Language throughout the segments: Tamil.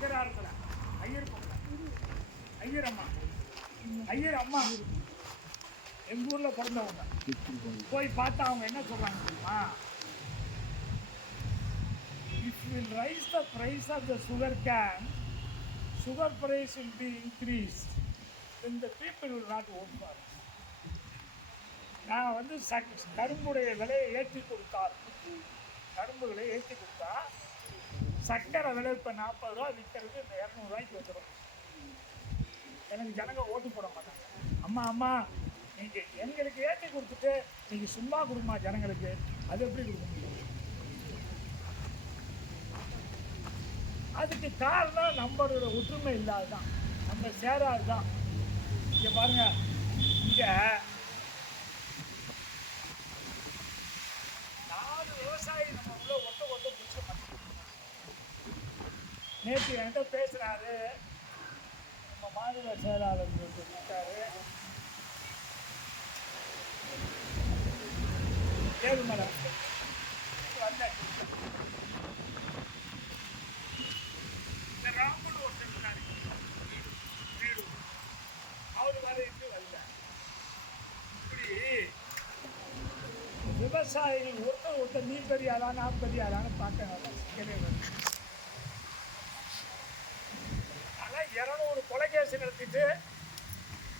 அக்ராரத்தில் ஐயர் பொண்ணு, ஐயர் அம்மா, ஐயர் அம்மா எங்கள் ஊரில் பிறந்தவங்க. போய் பார்த்தா அவங்க என்ன சொல்கிறாங்க தெரியுமா? If will rise the price of the sugar cane, sugar price will be increase, then the people will not vote for us. நான் வந்து கரும்புடைய விலையை ஏற்றி கொடுத்தால், கரும்பு விலையை ஏற்றி கொடுத்தா சக்கரை விலை இப்போ 40 ரூபா விற்கிறது, இந்த 200 ரூபாய்க்கு வந்துடும். எனக்கு ஜனங்க ஓட்டு போட மாட்டாங்க. அம்மா அம்மா நீங்கள் எங்களுக்கு ஏற்றி கொடுத்துட்டு நீங்கள் சும்மா கொடுமா ஜனங்களுக்கு, அது எப்படி கொடுக்க முடியும்? அதுக்கு காரணம் நம்மளோட ஒற்றுமை இல்லாததான், நம்ம சேராது தான். இங்கே பாருங்க, இங்கே 4 விவசாயி நம்ம உள்ள ஒட்ட பிடிச்ச மாட்டேங்க. நேற்று என்கிட்ட பேசுகிறாரு நம்ம மாநில செயலாளர் இருக்காரு ஏழுமலை வந்தேன். இந்த ராமன் ஒருத்தர் இருக்காரு, வீடு அவரு வரையிட்டு வரல. இப்படி விவசாயிகள் ஒருத்தர் நீ பெரியாளா நான் பெரியாளான்னு பார்க்க சிக்கலே வருது. ஆனால் 200 கொலைகேசி நடத்திட்டு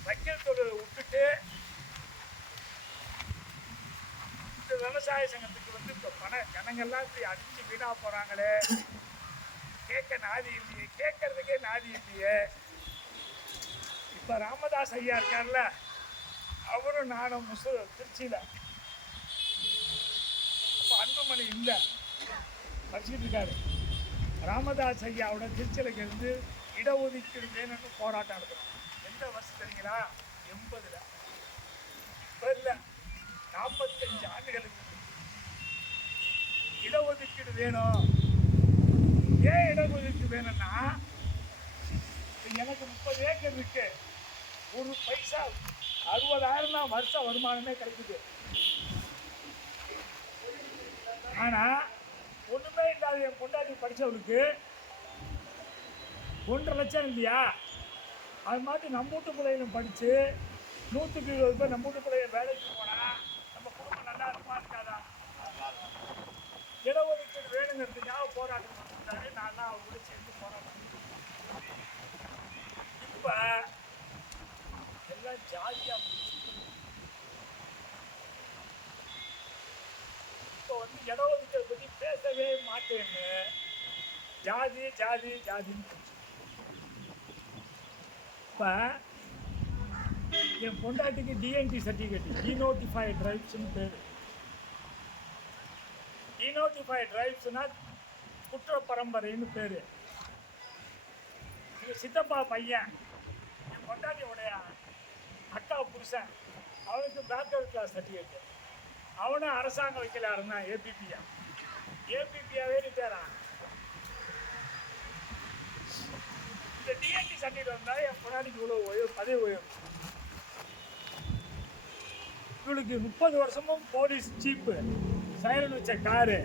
வக்கீல் தொழிலை விட்டுட்டு இந்த விவசாய சங்கத்துக்கு வந்து இப்போ ஜனங்கள்லாம் இப்படி அடிச்சு வீணாக போகிறாங்களே, கேட்க நாதி இல்லையே, கேட்கறதுக்கே நாதி இல்லையே. இப்போ ராமதாஸ் ஐயா இருக்கார்ல, அவரும் நானும் திருச்சியில், அப்போ அன்புமணி இல்லை படிச்சுட்டு இருக்காரு. ராமதாஸ் ஐயாவோட திருச்சியிலுக்கு இருந்து இடஒதுக்கீடு வேணும்னு போராட்டம் நடத்துகிறோம். எந்த வருஷம் தெரியுங்களா? 80ல். இப்போ இல்லை, 45 ஆண்டுகளுக்கு இடஒதுக்கீடு வேணும். ஏன் இடஒதுக்கீடு வேணும்னா, எனக்கு 30 ஏக்கர் இருக்கு, ஒரு பைசா 60,000 தான் வருஷம் வருமானமே கிடைக்குது. ஆனால் ஒன்றுமே இல்லாத என் பொண்டாட்டி படித்தவளுக்கு 1.5 லட்சம் இல்லையா? அது மாதிரி நம்ம வீட்டு பிள்ளைகளும் படித்து 120 பேர் நம்ம வீட்டு பிள்ளைய வேலைக்கு போனால் நம்ம குடும்பம் நல்லா இருக்குமா இருக்காதா? இடஒதுக்கீடு வேணுங்கிறதுக்காக போராட்டம் பண்ணிருந்தாரு. நான் தான் அவங்க கூட சேர்ந்து போராட்டம். இப்போ எல்லாம் ஜாலியாக இப்போ வந்து இடஒதுக்கீடு பற்றி பேசவே மாட்டேன்னு ஜாதி ஜாதி ஜாதின்னு. இப்போ என் பொண்டாட்டிக்கு டிஎன்டி சர்டிஃபிகேட், டிநோட்டிஃபைட் ட்ரைப்ஸ்னு பேர். டிநோட்டிஃபைட் ட்ரைப்ஸ்னால் குற்ற பரம்பரைன்னு பேர். எங்கள் சித்தப்பா பையன், என் பொண்டாட்டியோடைய அக்கா புருஷன், அவனுக்கு பேக்வர்ட் கிளாஸ் சர்டிஃபிகேட். அவனும் அரசாங்க வைக்கல இருந்தான், ஏபிபியாவே ரிட்டேரா. இந்த டிஎன்டி சர்டிஃபிகேட் வந்தால் என் பொண்டாட்டிக்கு இவ்வளோ பதவி உயரும். இவளுக்கு 30 வருஷமும் போலீஸ் ஜீப்பு, சைரன் வச்ச காரு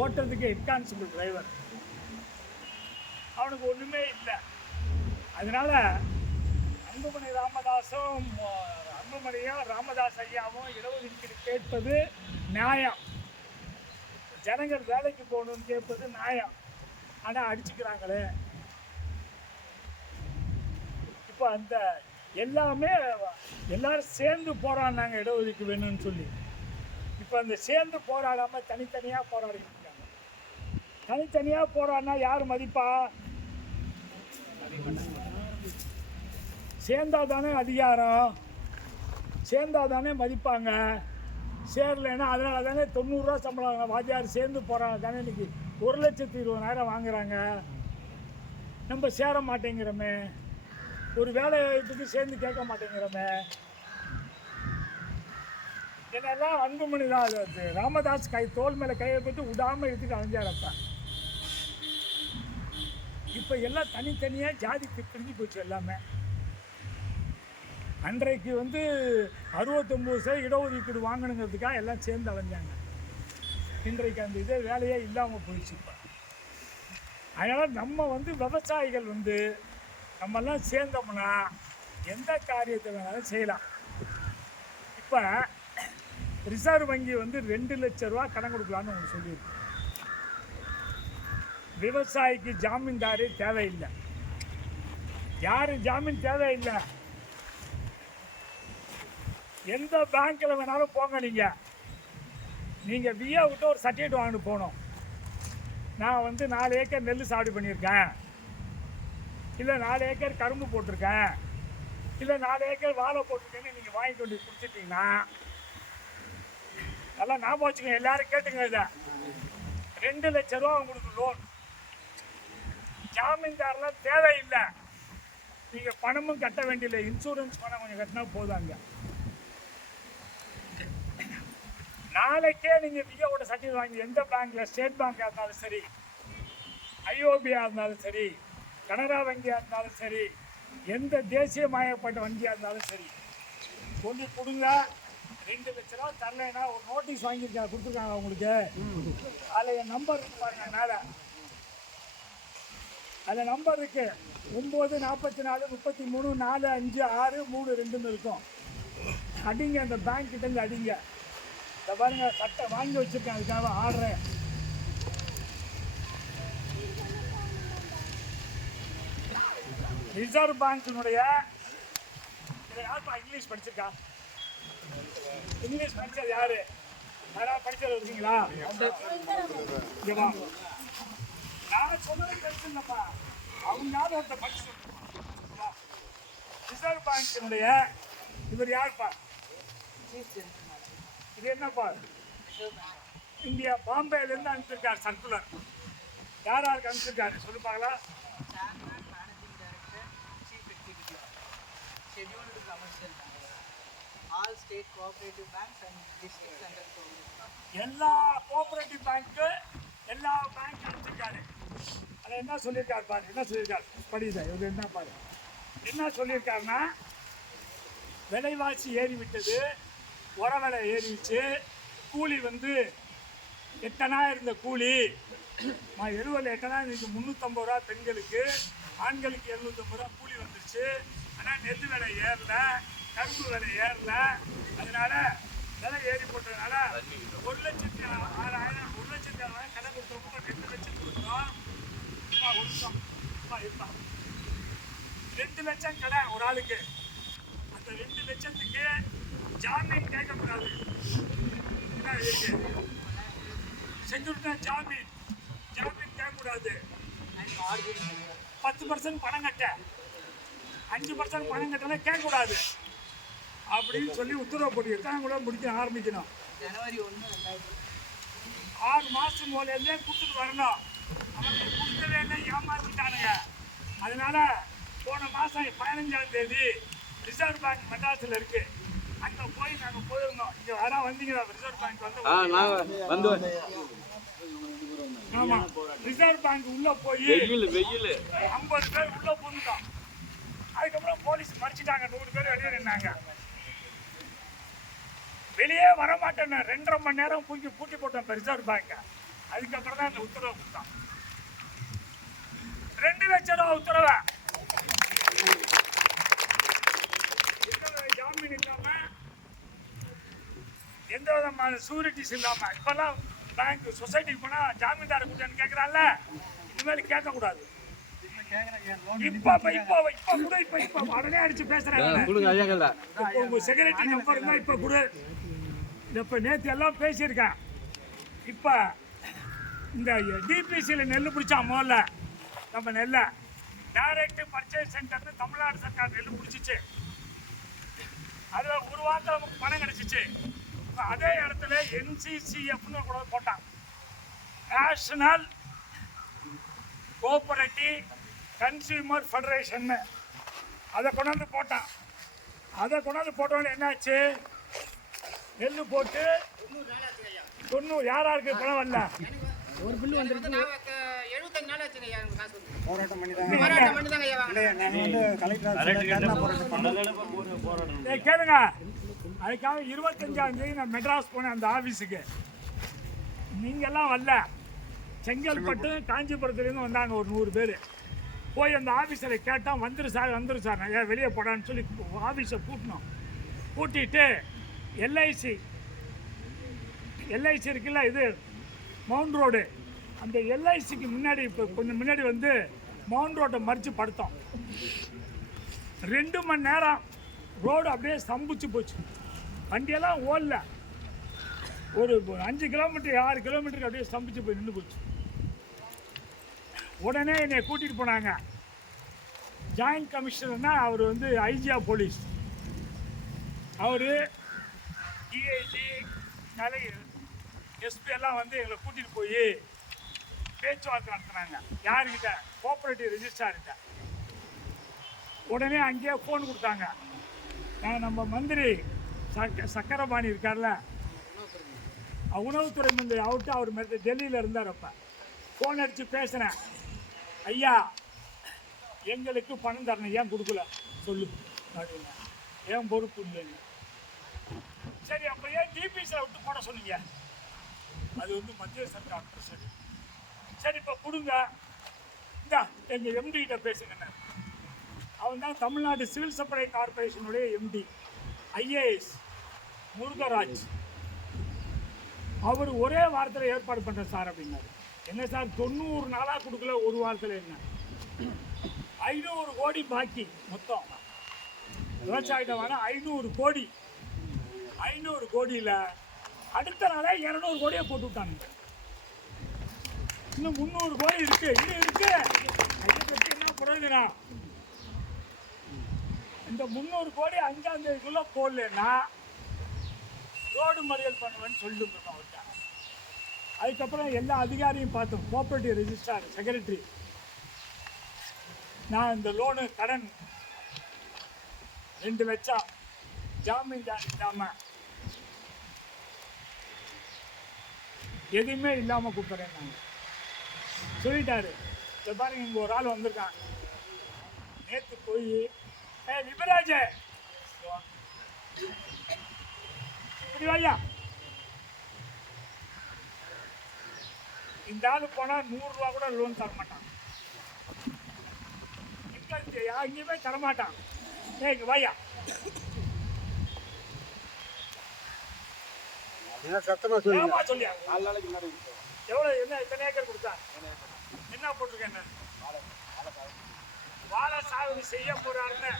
ஓட்டுறதுக்கு ஹெட் கான்ஸ்டபிள் டிரைவர். அவனுக்கு ஒன்றுமே இல்லை. அதனால் அன்புமணி ராமதாஸ் ஐயாவும் இடஒதுக்கீடு கேட்பது நியாயம். ஜனங்கள் வேலைக்கு போகணும்னு கேட்பது நியாயம். ஆனால் அடிச்சுக்கிறாங்களே. இப்போ அந்த எல்லாரும் சேர்ந்து போராடினாங்க இடஒதுக்கீடு வேணும்னு சொல்லி. இப்போ அந்த சேர்ந்து போராடாமல் தனித்தனியாக போராடிட்டு இருக்காங்க. தனித்தனியாக போராடினா யார் மதிப்பா? சேர்ந்தா தானே அதிகாரம், சேர்ந்தா தானே மதிப்பாங்க. சேரலைன்னா அதனால தானே 90 ரூபா சம்பளம் வாத்தியார் சேர்ந்து போகிறாங்க தானே இன்றைக்கி 1,20,000 வாங்குறாங்க. நம்ம சேர மாட்டேங்கிறோமே, ஒரு வேலைக்கு சேர்ந்து கேட்க மாட்டேங்கிறோமே. என்னெல்லாம் அன்புமணி தான் ராமதாஸ் தோல் மேலே கையை போட்டு விடாமல் எடுத்துட்டு அலைஞ்சாரப்ப. இப்போ எல்லாம் தனித்தனியாக ஜாதிக்கு பிரிஞ்சு போச்சு எல்லாமே. அன்றைக்கு வந்து 69% இடஒதுக்கீடு வாங்கணுங்கிறதுக்காக எல்லாம் சேர்ந்து அலைஞ்சாங்க. இன்றைக்கு அந்த இதே வேலையே இல்லாமல் போயிடுச்சு. இப்போ அதனால் நம்ம வந்து விவசாயிகள் வந்து நம்மெல்லாம் சேர்ந்தோம்னா எந்த காரியத்தை வேணாலும் செய்யலாம். இப்போ ரிசர்வ் வங்கி வந்து 2 லட்ச ரூபா கடன் கொடுக்கலான்னு உங்களுக்கு சொல்லியிருக்கு. விவசாயிக்கு ஜாமீன்தாரே தேவையில்லை, யாரும் ஜாமீன் தேவையில்லை. எந்த பேங்க்கில் வேணாலும் போங்க, நீங்கள் விஏ விட்டு ஒரு சர்டிஃபிகேட் வாங்கிட்டு போகணும். நான் வந்து 4 ஏக்கர் நெல் சாகுபடி பண்ணியிருக்கேன், இல்லை 4 ஏக்கர் கரும்பு போட்டிருக்கேன், இல்லை 4 ஏக்கர் வாழை போட்டிருக்கேன்னு நீங்கள் வாங்கிட்டு வந்து கொடுத்துட்டீங்கன்னா, நல்லா ஞாபகம் வச்சுக்கோங்க, எல்லாரும் கேட்டுங்க. இதை 2 லட்ச ரூபா உங்களுக்கு லோன், ஜாமீன்தாரெலாம் தேவையில்லை, நீங்கள் பணமும் கட்ட வேண்டியதில்லை, இன்சூரன்ஸ் பணம் கொஞ்சம் கட்டினா போதாங்க. நாளைக்கே நீங்கள் விஏவோட சர்டிஃபிகேட் வாங்கி எந்த பேங்க்கில், ஸ்டேட் பேங்காக இருந்தாலும் சரி, ஐஓபியாக இருந்தாலும் சரி, கனரா வங்கியாக இருந்தாலும் சரி, எந்த தேசியமயப்பட்ட வங்கியாக இருந்தாலும் சரி, கொண்டு கொடுங்க. 2 லட்ச ரூபா தரலைன்னா ஒரு நோட்டீஸ் வாங்கியிருக்காங்க, கொடுத்துருக்காங்க உங்களுக்கு. அதில் என் நம்பர் இருக்கு பாருங்க, மேலே அதில் நம்பர் இருக்கு, 944 33 456 32 இருக்கும். அடிங்க, அந்த பேங்க் கிட்டேருந்து அடிங்க. இதை பாருங்க, சட்டை வாங்கி வச்சிருக்கேன், அதுக்காக ஆடுறேன். ரிசர்வ் பேங்கினுடைய யாருப்பா இங்கிலீஷ் படிச்சிருக்கா? இங்கிலீஷ் படித்தது யாரு? யாராவது படிச்சது இருக்கீங்களா? நான் சொன்னது படிச்சிருந்தப்பா, அவங்க ஒருத்தர் படிச்சு. ரிசர்வ் பேங்கினுடைய இவர் யாருப்பா? இது என்னப்பா? இந்தியா பாம்பேலேருந்து அனுப்பிச்சிருக்காரு சர்க்குலர். யாருக்கு அனுப்பிச்சிருக்காரு சொல்லுப்பாங்களா? எல்லா கோஆபரேட்டிவ் பேங்க்கு, எல்லா பேங்க் அனுப்பிச்சிருக்காரு. அதில் என்ன சொல்லியிருக்காரு பாரு, என்ன சொல்லியிருக்காரு படிதா, இவர் என்ன பாரு என்ன சொல்லியிருக்காருன்னா, விலைவாசி ஏறிவிட்டது, உர விலை ஏறிடுச்சு, கூலி வந்து 8,000 இருந்த கூலி 8,000 இன்னைக்கு 350 ரூபா பெண்களுக்கு, ஆண்களுக்கு 750 ரூபா கூலி வந்துருச்சு. ஆனால் நெல் விலை ஏறல, கரும்பு விலை ஏறல. அதனால விலை ஏறி போட்டதுனால 1,06,000 1,06,000 கடன் கொடுத்தவங்க 2 லட்சம் கொடுக்குறோம். இருப்பா 2 லட்சம் கடன் ஒரு ஆளுக்கு. அந்த 2 லட்சத்துக்கு ஜாமீன் கேட்கக்கூடாது. செக்யூரிட்டி ஜாமீன் கேட்கக்கூடாது. 10% பணம் கட்ட, 5% பணம் கட்டலாம் கேட்கக்கூடாது அப்படின்னு சொல்லி உத்தரவு போட்டு எத்தனை கூட முடிக்க ஆரம்பிக்கணும். ஜனவரி 1 6 மாதம் போலேருந்தே கொடுத்துட்டு வரணும். அவங்க கொடுக்கவே இல்லை, ஏமாற்றிட்டானுங்க. அதனால போன மாதம் 15ஆம் தேதி ரிசர்வ் பேங்க் மெட்ராஸில் இருக்கு, அங்கே போய் நாங்கள் போயிருந்தோம். இங்கே வர வந்தீங்களா? ரிசர்வ் பேங்க் வந்து ஆமாம், ரிசர்வ் பேங்க் உள்ளே போய் 50 பேர் உள்ளே போந்துட்டோம். அதுக்கப்புறம் போலீஸ் மறிச்சிட்டாங்க, 100 பேர் வெளியே நின்னாங்க. வெளியே வரமாட்டேன், 2.5 மணி நேரம் பூட்டி போட்டோம் ரிசர்வ் பேங்க. அதுக்கப்புறம் தான் இந்த உத்தரவை கொடுத்தான். 2 லட்சம் ரூபா உத்தரவை, ஜாமீன் இல்லாம, எந்த விதமான சூரிட்டிஸ் இல்லாம. இப்பெல்லாம் பேங்க் சொசைட்டிக்கு போனா ஜாமீன்தார கூட்டன்னு கேட்கறான்ல, இனிமேல் கேட்கக்கூடாது. இப்ப உடனே அடிச்சு பேசுறாங்க. உங்க செக்யூரிட்டி நம்பர் இருந்தா இப்ப கொடு. இப்ப நேற்று எல்லாம் பேசியிருக்கேன். இப்ப இந்த டிபிசியில் நெல் பிடிச்சா முதல்ல நம்ம நெல்லை டைரக்ட் பர்ச்சேஸ் சென்டர்னு தமிழ்நாடு சர்க்கார் நெல் பிடிச்சிச்சு. அதில் ஒரு வாரத்தில் நமக்கு பணம் கிடைச்சிச்சு. இப்போ அதே இடத்துல NCCFன்னு கூட போட்டான், நேஷனல் கோஆபரேட்டிவ் கன்சியூமர் ஃபெடரேஷன். அதை கொண்டாந்து போட்டான். அதை கொண்டாந்து போட்டோன்னு என்னாச்சு, நெல் போட்டு 90 யாராருக்கு பணம் வரல, ஒரு பில்லு வந்துருக்கு. 75 நாள் ஆச்சுங்க ஐயா, போராட்டம் பண்ணி தாங்க ஐயா. கேளுங்க, அதுக்காக 25ஆம் தேதி நான் மெட்ராஸ் போனேன் அந்த ஆஃபீஸுக்கு. நீங்கெல்லாம் வரல, செங்கல்பட்டு காஞ்சிபுரத்துலேருந்து வந்தாங்க ஒரு 100 பேர். போய் அந்த ஆஃபீஸில் கேட்டால் வந்துரு சார் நான் ஏன் வெளியே போடான்னு சொல்லி ஆஃபீஸை கூட்டினோம். கூட்டிகிட்டு எல்ஐசி இருக்குல்ல, இது மவுண்ட் ரோடு, அந்த எல்ஐசிக்கு முன்னாடி இப்போ கொஞ்சம் முன்னாடி வந்து மவுண்ட் ரோட்டை மறித்து படுத்தோம். 2 மணி நேரம் ரோடு அப்படியே ஸ்தம்பிச்சு போச்சு. வண்டியெல்லாம் ஓடல. ஒரு 5 கிலோமீட்டர் 6 கிலோமீட்டருக்கு அப்படியே ஸ்தம்பிச்சு போய் நின்று போச்சு. உடனே என்னை கூட்டிகிட்டு போனாங்க. ஜாயின்ட் கமிஷனர்னா அவர் வந்து ஐஜியா போலீஸ், அவர் டிஐஜி கலை எஸ்பி எல்லாம் வந்து எங்களை கூட்டிகிட்டு போய் பேச்சுவார்த்தை நடத்துனாங்க. யாருக்கிட்ட? கோஆப்ரேட்டிவ் ரெஜிஸ்ட்ரார்கிட்ட. உடனே அங்கேயே ஃபோன் கொடுத்தாங்க. நம்ம மந்திரி சக்கரபாணி இருக்கார்ல, உணவுத்துறை மந்திரி, அவர்கிட்ட அவர் டெல்லியில் இருந்தார். அப்போ ஃபோன் அடித்து பேசுகிறேன், ஐயா எங்களுக்கு பணம் தரணும், ஏன் கொடுக்கல சொல்லு அப்படின்னு. ஏன் பொறுப்பு இல்லைங்க. சரி, அப்போ ஏன் டிபிசியில் விட்டு போட சொன்னீங்க? அது வந்து மத்திய சர்க்கார் பிரச்சனை. சரி, இப்போ கொடுங்க, இந்தா எங்கள் எம்டி கிட்ட பேசுங்கண்ணே. அவன் தான் தமிழ்நாடு சிவில் சப்ளை கார்பரேஷனுடைய எம்டி, ஐஏஎஸ் முருகராஜ். அவர் ஒரே வாரத்தில் ஏற்பாடு பண்ணுறேன் சார் அப்படின்னாரு. என்ன சார் 90 நாளாக கொடுக்கல, ஒரு வாரத்தில் என்ன? 500 கோடி பாக்கி மொத்தம் விவசாயிட்ட வேணா 500 கோடி. 500 கோடியில் அடுத்த நாளே 200 கோடியை போட்டு விட்டாங்க. இன்னும் 300 கோடி இருக்கு. இன்னும் இருக்கு. கையை கட்டி என்ன பிரயோஜனம்? இந்த 300 கோடி 5ஆம் தேதிக்குள்ள போடலன்னா ரோடு மறியல் பண்ணுவேன்னு சொல்லிட்டு அவர்கிட்ட. அதுக்கப்புறம் எல்லா அதிகாரியும் பார்த்தோம். கோஆப்ரேட்டிவ் ரெஜிஸ்ட்ரார், செக்ரட்டரி, நான் இந்த லோனு கடன் 2 லட்சம் ஜாமீன்தார் இல்லாமல் எதுவுமே இல்லாமல் கூப்பிட்றேன் நாங்கள் சொல்லிட்டாரு. இதை பாருங்க, இங்கே ஒரு ஆள் வந்திருக்கான். நேற்று போய் விபராஜ இப்படி வாயா, இந்த ஆள் போனால் 100 ரூபா கூட லோன் தர மாட்டான். எங்கேயுமே தரமாட்டான். இங்க வாயா, சத்தமா சொல்லியா? எவ்வளோ என்ன எத்தனை ஏக்கர் கொடுத்தா? என்ன போட்டிருக்கேன்? என்ன வாழை சாகுபடி செய்ய போறாருன்னு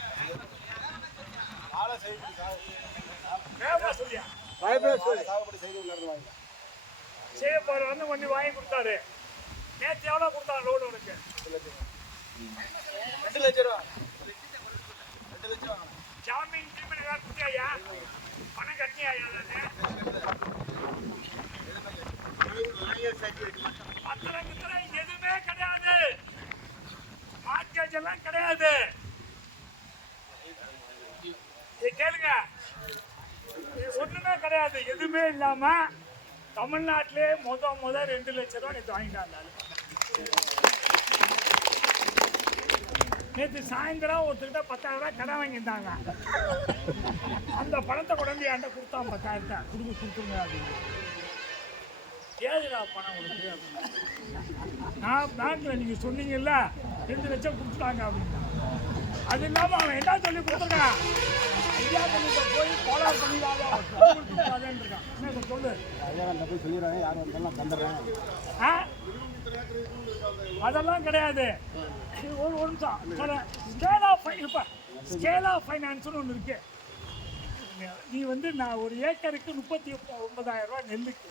சொல்லியா? செய்ய போறாருன்னு கொஞ்சம் வாங்கி கொடுத்தாரு. நேற்று எவ்வளோ கொடுத்தாரு லோன் உனக்கு? 2 லட்சம் ரூபா. ஜாமீன் கீமீன் ஏதாவது கொடுத்தியா? பணம் கட்டியா? பத்திரம் எதுவுமே கிடையாது. மார்க்கெட் எல்லாம் கிடையாது. கேளுங்க, ஒண்ணுமே கிடையாது. எதுவுமே இல்லாம தமிழ்நாட்டிலே முத 2 லட்சம் ரூபாய் நேற்று வாங்கிட்டாங்க. நேற்று சாயந்தரம் ஒருத்தர்கிட்ட 10,000 ரூபாய் கடன் வாங்கியிருந்தாங்க. அந்த பணத்தை கொண்டு என்கிட்ட கொடுத்தான். 10,000 கொடுத்துருங்க அப்படின்னு. ஏதுடா பணம் கொடுத்து அப்படின்னு. நான் பேங்க்கில் நீங்கள் சொன்னீங்கல்ல 2 லட்சம் கொடுத்துட்டாங்க அப்படின்னா. அது இல்லாமல் அவன் என்ன சொல்லி கொடுத்துருக்கான்? ஐயா கிட்ட போய் கோளாறு பண்ணிடாத கொடுத்துருக்காதேன்னு இருக்கான். என்ன சொல்லு? அதெல்லாம் கிடையாது. ஒரு நிமிஷம். ஸ்கேல் ஆஃப் ஃபைனான்ஸ்னு ஒன்று இருக்கு. நீ வந்து நான் ஒரு ஏக்கருக்கு 39,000 ரூபா நெல்லுக்கு,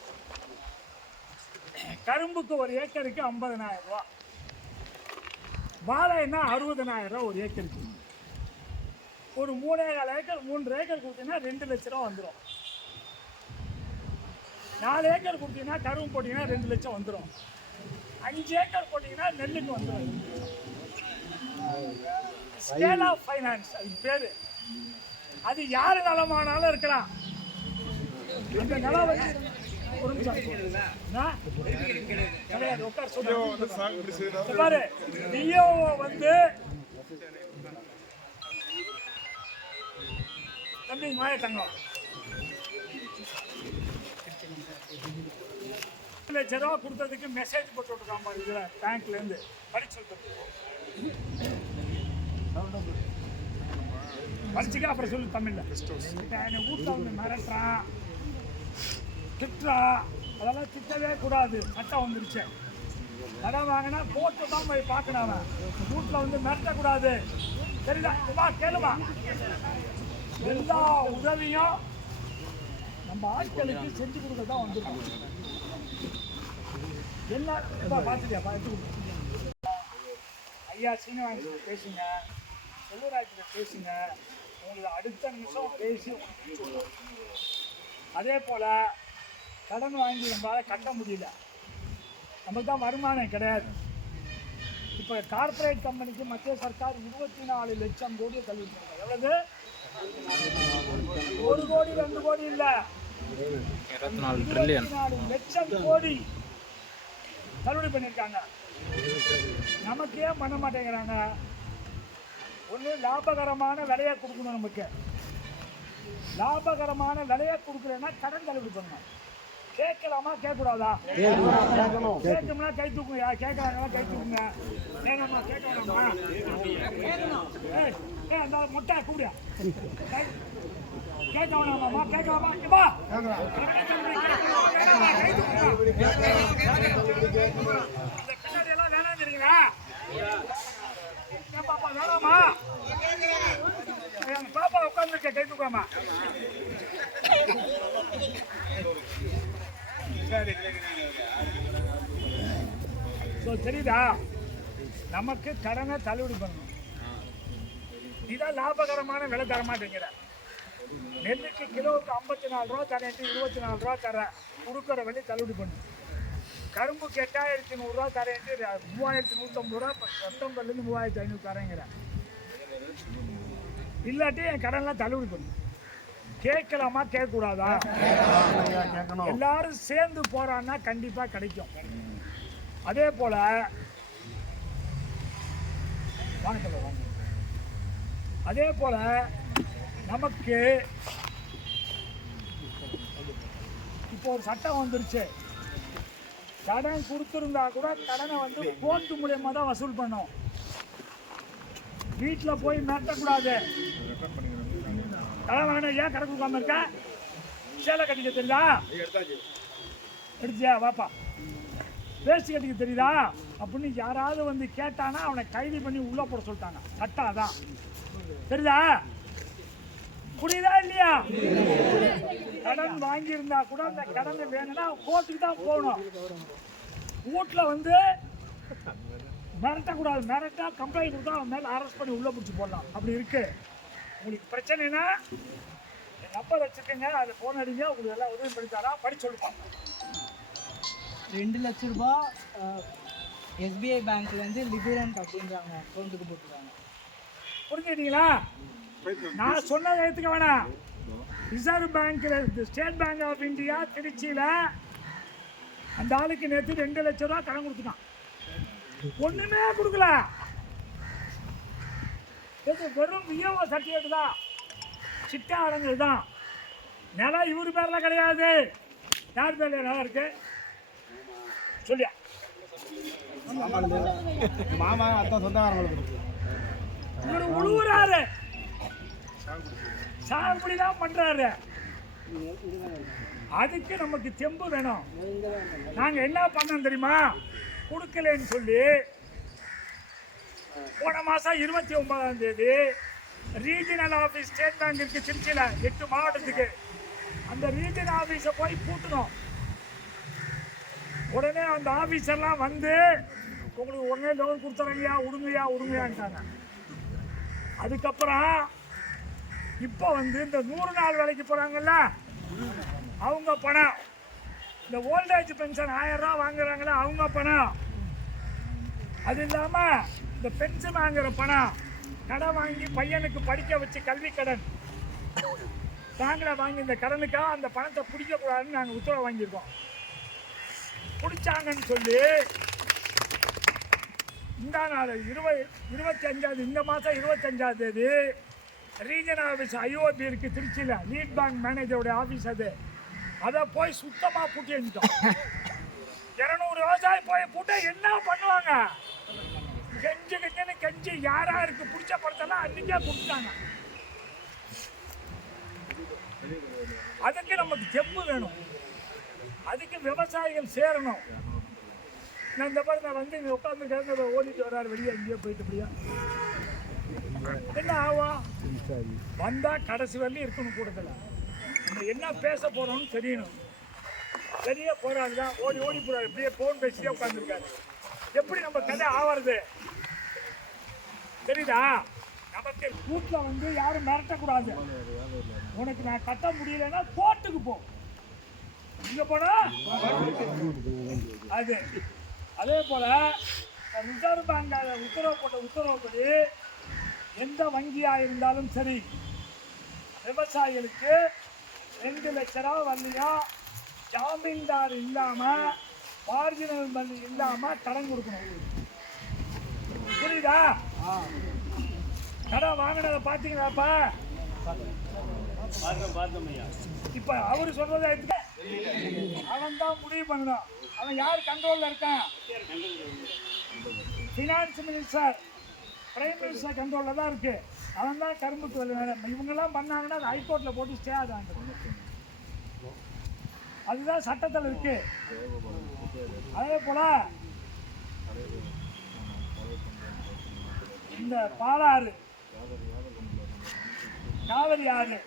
கரும்புக்கு ஒரு ஏக்கருக்கு 50,000 ரூபா, வாழைன்னா 60,000 ரூபா ஒரு ஏக்கருக்கு. ஒரு 3,4 ஏக்கர் 3 ஏக்கர் கொடுத்தீங்கன்னா 2 லட்ச ரூபா வந்துடும். 4 ஏக்கர் கொடுத்தீங்கன்னா கரும்பு போட்டிங்கன்னா 2 லட்சம் வந்துடும். 5 ஏக்கர் போட்டிங்கன்னா நெல்லுக்கு வந்துடும். ஸ்கேல் ஆஃப் ஃபைனான்ஸ் அதுக்கு பேர். அது யார் நலமானாலும் இருக்கலாம். அந்த நிலம் வச்சு ஒரு நிமிஷம் கிடையாது. உட்கார் சொல்லுங்க பாரு. டிஓ வந்து தம்பி மாய தங்கம் லட்ச ரூபா கொடுத்ததுக்கு மெசேஜ் போட்டு விட்டுருக்கான் பாரு இதில் பேங்க்லேருந்து படிச்சு சொல்றது படிச்சுக்க அப்புறம் சொல்லு தமிழில் என்னை வீட்டில் வந்து மிரட்டுறான் திட்டுறா அதெல்லாம் திட்டவே கூடாது சட்டம் வந்துருச்சு கடன் வாங்கினா கோர்ட்டு தான் போய் பார்க்கணும் அவன் வீட்டில் வந்து மிரட்டக்கூடாது சரிதா கேளுமா எல்லா உதவியும் நம்ம ஆட்களுக்கு செஞ்சு கொடுக்க தான் வந்துருக்கோம் எல்லாம் பார்த்துட்டியா பார்த்து ஐயா சீனிவாசன் பேசுங்க செல்வராஜ்கிட்ட பேசுங்க உங்களுக்கு அடுத்த நிமிஷம் பேசி அதே போல் கடன் வாங்கி நம்மளால் கட்ட முடியல நமக்கு தான் வருமானம் கிடையாது இப்போ கார்பரேட் கம்பெனிக்கு மத்திய சர்க்கார் 24 லட்சம் கோடியை தள்ளுபடி பண்ணுறாங்க எவ்வளவு 1 கோடி 2 கோடி இல்லை 24 லட்சம் கோடி தள்ளுபடி பண்ணியிருக்காங்க நமக்கு ஏன் பண்ண மாட்டேங்கிறாங்க ஒன்று லாபகரமான விலையை கொடுக்கணும் நமக்கு லாபகரமான விலையை கொடுக்குறேன்னா கடன் தள்ளுபடி பண்ணணும் கேட்கலாமா கேட்கக்கூடாதா கேட்கணும்னா கை தூக்குங்க கேட்கறாங்களா கை தூக்குங்க வேணாமா கேட்க வேணாமா அந்த முட்டை கூடியா கேட்க வேணாமாம்மா கேட்கலாமா வா பின்னாடி எல்லாம் வேணாம் தெரியுங்களா பாப்பா வேணாமா பாப்பா உட்காந்துருக்க கை தூக்காமா சரி ஸோ தெரியுதா நமக்கு கடனை தள்ளுபடி பண்ணணும் இதான் லாபகரமான விலை தர மாட்டேங்கிற நெல்லுக்கு கிலோவுக்கு 54 ரூபா தரேன்ட்டு 24 ரூபா தரேன் கொடுக்குற விலை தள்ளுபடி பண்ணும் கரும்புக்கு 8100 ரூபா தரேன்ட்டு 3150 ரூபா செப்டம்பர்லேருந்து 3500 தரேங்கிறேன் இல்லாட்டி என் கடன்லாம் தள்ளுபடி பண்ணும் கேட்கலாமா கேட்கக்கூடாதா எல்லாரும் சேர்ந்து போறான்னா கண்டிப்பா கிடைக்கும் அதே போல அதே போல நமக்கு இப்போ ஒரு சட்டம் வந்துருச்சு கடன் கொடுத்துருந்தா கூட கடனை வந்து கோர்ட்டு மூலியமா தான் வசூல் பண்ணும் வீட்டில் போய் மிரட்டக்கூடாது கடன் வாங்கினா ஏன் கடன் கொடுக்காம இருக்க சேலை கட்டிக்க தெரியுதா எடுத்தியா வாப்பா வேஷ்டி கட்டிக்க தெரியுதா அப்படின்னு யாராவது வந்து கேட்டானா அவனை கைது பண்ணி உள்ள போட சொல்லிட்டாங்க சட்டம் அதான் தெரியுதா புரியுதா இல்லையா கடன் வாங்கியிருந்தா கூட அந்த கடனை வேணும்னா கோர்ட்டுக்கு தான் போகணும் வீட்டில் வந்து மிரட்டக்கூடாது மிரட்டா கம்ப்ளைண்ட் கொடுத்தா அவன் மேலே அரெஸ்ட் பண்ணி உள்ள பிடிச்சி போடலாம் அப்படி இருக்கு உங்களுக்கு பிரச்சனைனா என் நம்பர் வச்சுக்கோங்க அதை ஃபோன் அடிங்க உங்களுக்கு எல்லாம் உதவி பண்ணி தரா படிச்சு சொல்லுவாங்க 2 லட்ச ரூபா எஸ்பிஐ பேங்க்லேருந்து லிபரண்ட் அப்படின்றாங்க அக்கௌண்ட்டுக்கு போட்டுருக்காங்க புரிஞ்சுக்கிட்டீங்களா நான் சொன்னதை ஏற்றுக்க வேணாம் ரிசர்வ் பேங்க்கில் ஸ்டேட் பேங்க் ஆஃப் இந்தியா திருச்சியில் அந்த ஆளுக்கு நேற்று 2 லட்ச ரூபா கடன் கொடுத்துட்டான் ஒன்றுமே கொடுக்கல வெறும் விஓஓ சர்டிஃபிகேட் தான் சிட்டா அடங்குது தான் நிலம் இவர் பேரில் கிடையாது யார் பேரில் நிலம் இருக்கு சொல்லியா மாமா அத்தான் சொந்தக்காரங்களுக்கு இவர் உழுவுறாரு சாகுபடி தான் பண்றாரு அதுக்கு நமக்கு தெம்பு வேணும் நாங்கள் என்ன பண்ணோம் தெரியுமா கொடுக்கலன்னு சொல்லி போன மாதம் 29ஆம் தேதி ரீஜனல் ஆஃபீஸ் ஸ்டேட் பேங்க் இருக்கு திருச்சியில் 8 மாவட்டத்துக்கு அந்த ரீஜனல் ஆஃபீஸை போய் பூட்டணும் உடனே அந்த ஆஃபீஸர்லாம் வந்து உங்களுக்கு உடனே லோன் கொடுத்துறீங்கயா விடுங்கயான்ட்டாங்க அதுக்கப்புறம் இப்போ வந்து இந்த 100 நாள் வேலைக்கு போகிறாங்கல்ல அவங்க பணம் இந்த ஓல்டேஜ் பென்ஷன் 1000 ரூபா வாங்குறாங்களா அவங்க பணம் அது இல்லாமல் இந்த பென்ஷன் வாங்குற பணம் கடன் வாங்கி பையனுக்கு படிக்க வச்சு கல்வி கடன் பேங்கில் வாங்கி இந்த கடனுக்காக அந்த பணத்தை பிடிக்கக்கூடாதுன்னு நாங்கள் உத்தரவு வாங்கியிருக்கோம் பிடிச்சாங்கன்னு சொல்லி இந்த நாள் 25 இந்த மாதம் 25ஆம் தேதி ரீஜனல் ஆஃபீஸ் ஐஓபி இருக்குது திருச்சியில் லீட் பேங்க் மேனேஜருடைய ஆஃபீஸ் அதை போய் சுத்தமாக பூட்டி அடிச்சிட்டோம் 200 விவசாயி போய் போட்டா என்ன பண்ணுவாங்க? கெஞ்சி யாருக்கு பிடிச்ச படத்தெல்லாம் அன்னைக்கே கொடுத்தாங்க. அதுக்கு நமக்கு தெம்பு வேணும், அதுக்கு விவசாயிகள் சேரணும். நான் இந்த மாதிரி நான் வந்து இங்கே உட்காந்து ஓடிட்டு வர்றாரு வெளியே, எங்கேயோ போயிட்டு அப்படியா என்ன ஆகும்? வந்தா கடைசி வரலையும் இருக்கணும் கூட்டத்தில். நம்ம என்ன பேச போறோம்னு தெரியணும். சரியா போறாருதான் ஓடி போறாரு, இப்படியே போன் பேசிட்டே உட்காந்துருக்காரு. எப்படி நம்ம கதை ஆவறது தெரியுதா? நமக்கு கூட்டில் வந்து யாரும் மிரட்டக்கூடாது. உனக்கு நான் கட்ட முடியலன்னா கோர்ட்டுக்கு போ. இங்க போனா அது அதே போல ரிசர்வ் பேங்க் உத்தரவுப்படி எந்த வங்கியா இருந்தாலும் சரி, விவசாயிகளுக்கு 2 லட்ச ரூபா வரலையா ஜாமீன்தார் இல்லாம மார்ஜினல் மணி இல்லாம கடன் கொடுக்கணும். புரியுதா? கடன் வாங்கினதை பாத்தீங்களாப்பா? இப்ப அவரு சொல்றதை அவன் தான் முடிவு பண்ணணும். அவன் யார் கண்ட்ரோல்ல இருக்கான்? பினான்ஸ் மினிஸ்டர், பிரைம் மினிஸ்டர் கண்ட்ரோல்ல தான் இருக்கு. அவன் தான் கரும்புக்கு இவங்கெல்லாம் பண்ணாங்கன்னா அது ஹைகோர்ட்ல போட்டு ஸ்டே ஆகாது. அதுதான் சட்டத்தில் இருக்கு. அதே போல இந்த பாலாறு, காவிரி ஆறு,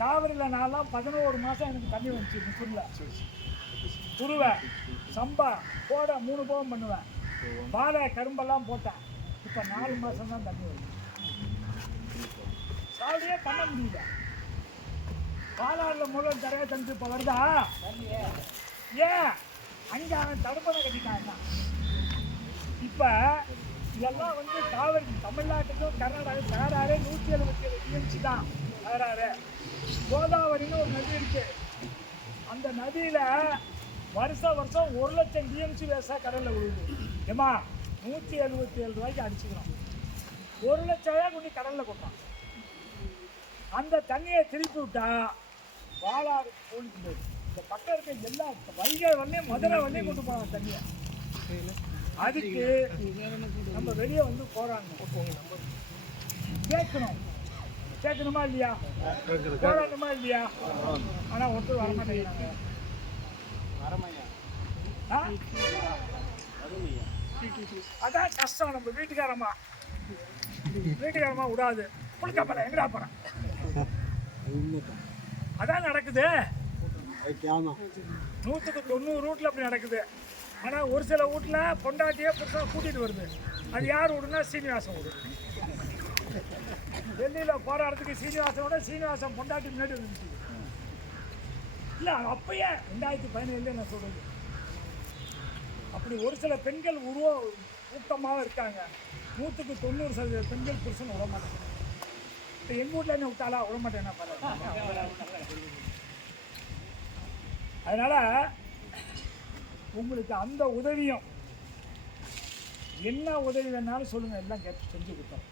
காவிரியில் நான்லாம் 11 மாதம் எனக்கு தண்ணி வந்துச்சு. முசுரில் துருவை சம்பா போட 3 போகம் பண்ணுவேன். வாழை கரும்பெல்லாம் போட்டேன். இப்போ 4 மாதம் தான் தண்ணி வருது. சாவடியே பண்ண முடியல. பாலாறுல மூலம் தரையா தந்து இப்போ வருதா? ஏன் அங்கே அவன் தடுப்பணை கட்டிட்டான். இப்போ இதெல்லாம் வந்து காவிரி தமிழ்நாட்டுக்கும் கர்நாடகா தகராறு 177 டிஎம்சி தான் தகராறு. கோதாவரின்னு ஒரு நதி இருக்கு. அந்த நதியில வருஷம் 1 லட்சம் டிஎம்சி வேசா கடல்ல விழுது. ஏமா 177 ரூபாய்க்கு அடிச்சுக்கிறோம். 1 லட்சம் ரூபாய் கொண்டு கடல்ல கொட்டான். அந்த தண்ணியை திருப்பி விட்டா பாலாறு போலிட்டு போயிடும். இந்த பக்கம் இருக்க எல்லா வைகை வரலையும் மதுரை வரலையும் கொண்டு போவாங்க தண்ணியை. அதுக்கு நம்ம வெளியே வந்து போராடணும், கேட்கணுமா இல்லையா? போராடணுமா இல்லையா? ஆனால் ஒருத்தர் வரமாட்டேங்கிறாங்க. அதான் கஷ்டம். நம்ம வீட்டுக்காரமா விடாது. புளிக்க போறேன், எங்கடா போறேன்? அதான் நடக்குது. 100க்கு 90 ரூட்ல அப்படி நடக்குது. ஆனால் ஒரு சில வீட்டில் பொண்டாட்டியே புதுசாக கூட்டிகிட்டு வருது. அது யார் வீடுனா சீனிவாசன் வீடு. டெல்லியில் போராடுறதுக்கு சீனிவாசன் பொண்டாட்டி முன்னாடி இருந்துச்சு. இல்லை அப்பயே 2017 நான் சொல்கிறது. அப்படி ஒரு சில பெண்கள் ஊக்கமாக இருக்காங்க. 100க்கு 90% பெண்கள் புருஷன் விட மாட்டேங்க. இப்போ எங்கள் வீட்டில் என்ன விட்டாலா விட மாட்டேன்னா பரவாயில்ல. அதனால் உங்களுக்கு அந்த உதவியும் என்ன உதவி வேணாலும் சொல்லுங்கள், எல்லாம் கேட்டு செஞ்சு கொடுத்தோம்.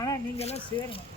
ஆனால் நீங்கள்லாம் சேரணும்.